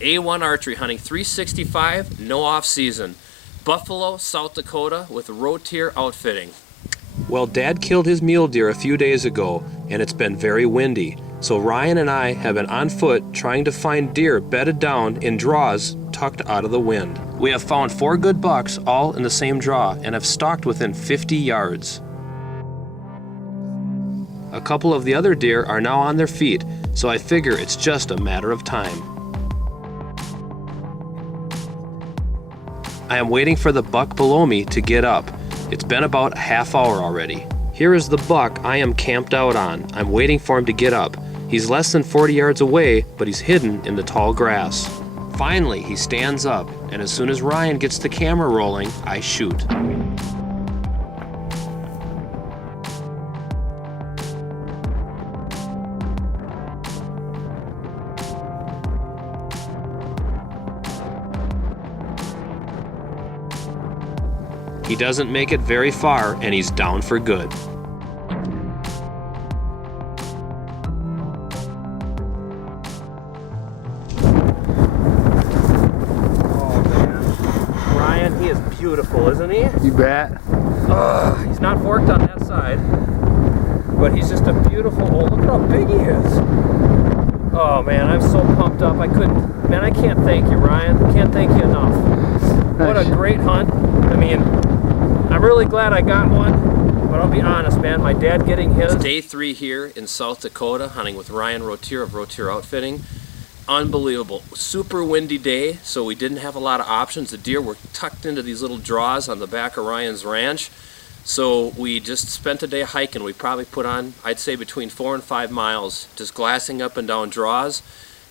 A1 archery hunting, 365, no off season. Buffalo, South Dakota with Rotier Outfitting. Well, Dad killed his mule deer a few days ago, and it's been very windy. So Ryan and I have been on foot trying to find deer bedded down in draws tucked out of the wind. We have found 4 good bucks all in the same draw and have stalked within 50 yards. A couple of the other deer are now on their feet, so I figure it's just a matter of time. I am waiting for the buck below me to get up. It's been about a half hour already. Here is the buck I am camped out on. I'm waiting for him to get up. He's less than 40 yards away, but he's hidden in the tall grass. Finally, he stands up, and as soon as Ryan gets the camera rolling, I shoot. He doesn't make it very far, and he's down for good. Oh man, Ryan, he is beautiful, isn't he? You bet. He's not forked on that side, but he's just a beautiful, oh look how big he is. Oh man, I'm so pumped up. I can't thank you, Ryan. I can't thank you enough. What a great hunt. I mean, I'm really glad I got one, but I'll be honest, man, my dad getting his. Day 3 here in South Dakota, hunting with Ryan Rotier of Rotier Outfitting. Unbelievable. Super windy day, so we didn't have a lot of options. The deer were tucked into these little draws on the back of Ryan's ranch. So we just spent a day hiking. We probably put on, I'd say, between 4 and 5 miles, just glassing up and down draws.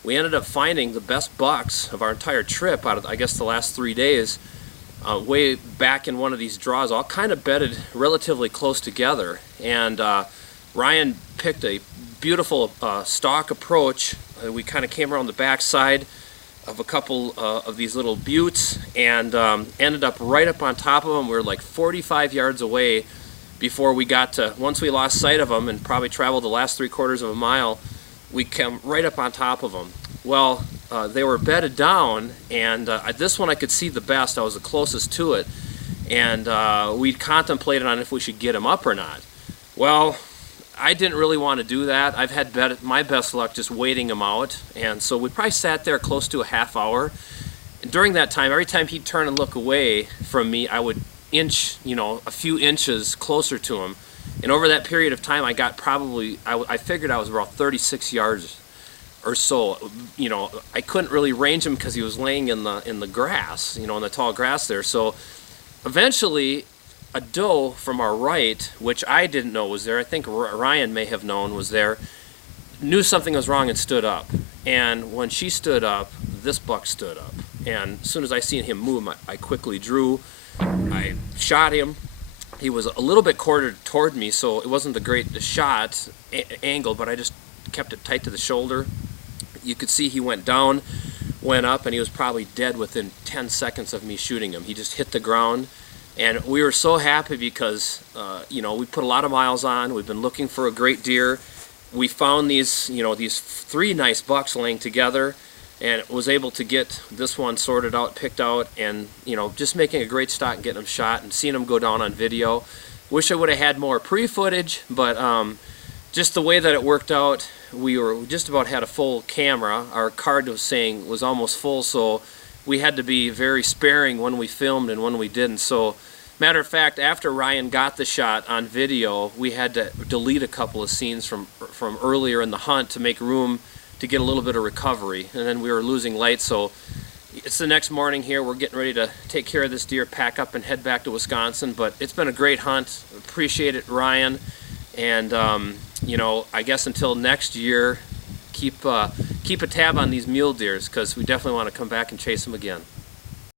We ended up finding the best bucks of our entire trip out of, I guess, the last 3 days. Way back in one of these draws, all kind of bedded relatively close together, and Ryan picked a beautiful stalk approach. We kind of came around the back side of a couple of these little buttes and ended up right up on top of them. We were like 45 yards away before we got to, once we lost sight of them and probably traveled the last 3/4 of a mile, we came right up on top of them. Well, they were bedded down, and this one I could see the best. I was the closest to it, and we contemplated on if we should get him up or not. Well, I didn't really want to do that. I've had my best luck just waiting him out, and so we probably sat there close to a half hour. And during that time, every time he'd turn and look away from me, I would inch, a few inches closer to him. And over that period of time, I got probably, I figured I was about 36 yards or so. I couldn't really range him because he was laying in the grass, in the tall grass there. So eventually, a doe from our right, which I didn't know was there, I think Ryan may have known was there, knew something was wrong and stood up. And when she stood up, this buck stood up. And as soon as I seen him move, I quickly drew. I shot him. He was a little bit quartered toward me, so it wasn't the great shot angle, but I just kept it tight to the shoulder. You could see he went down, went up, and he was probably dead within 10 seconds of me shooting him. He just hit the ground, and we were so happy because, we put a lot of miles on. We've been looking for a great deer. We found these, these 3 nice bucks laying together, and was able to get this one sorted out, picked out, and just making a great shot and getting him shot and seeing him go down on video. Wish I would have had more pre-footage, but just the way that it worked out, we were just about had a full camera. Our card was almost full, so we had to be very sparing when we filmed and when we didn't. So matter of fact, after Ryan got the shot on video, we had to delete a couple of scenes from earlier in the hunt to make room to get a little bit of recovery, and then we were losing light. So it's the next morning here. We're getting ready to take care of this deer, pack up, and head back to Wisconsin. But it's been a great hunt. Appreciate it, Ryan. And I guess until next year, keep a tab on these mule deers, because we definitely want to come back and chase them again.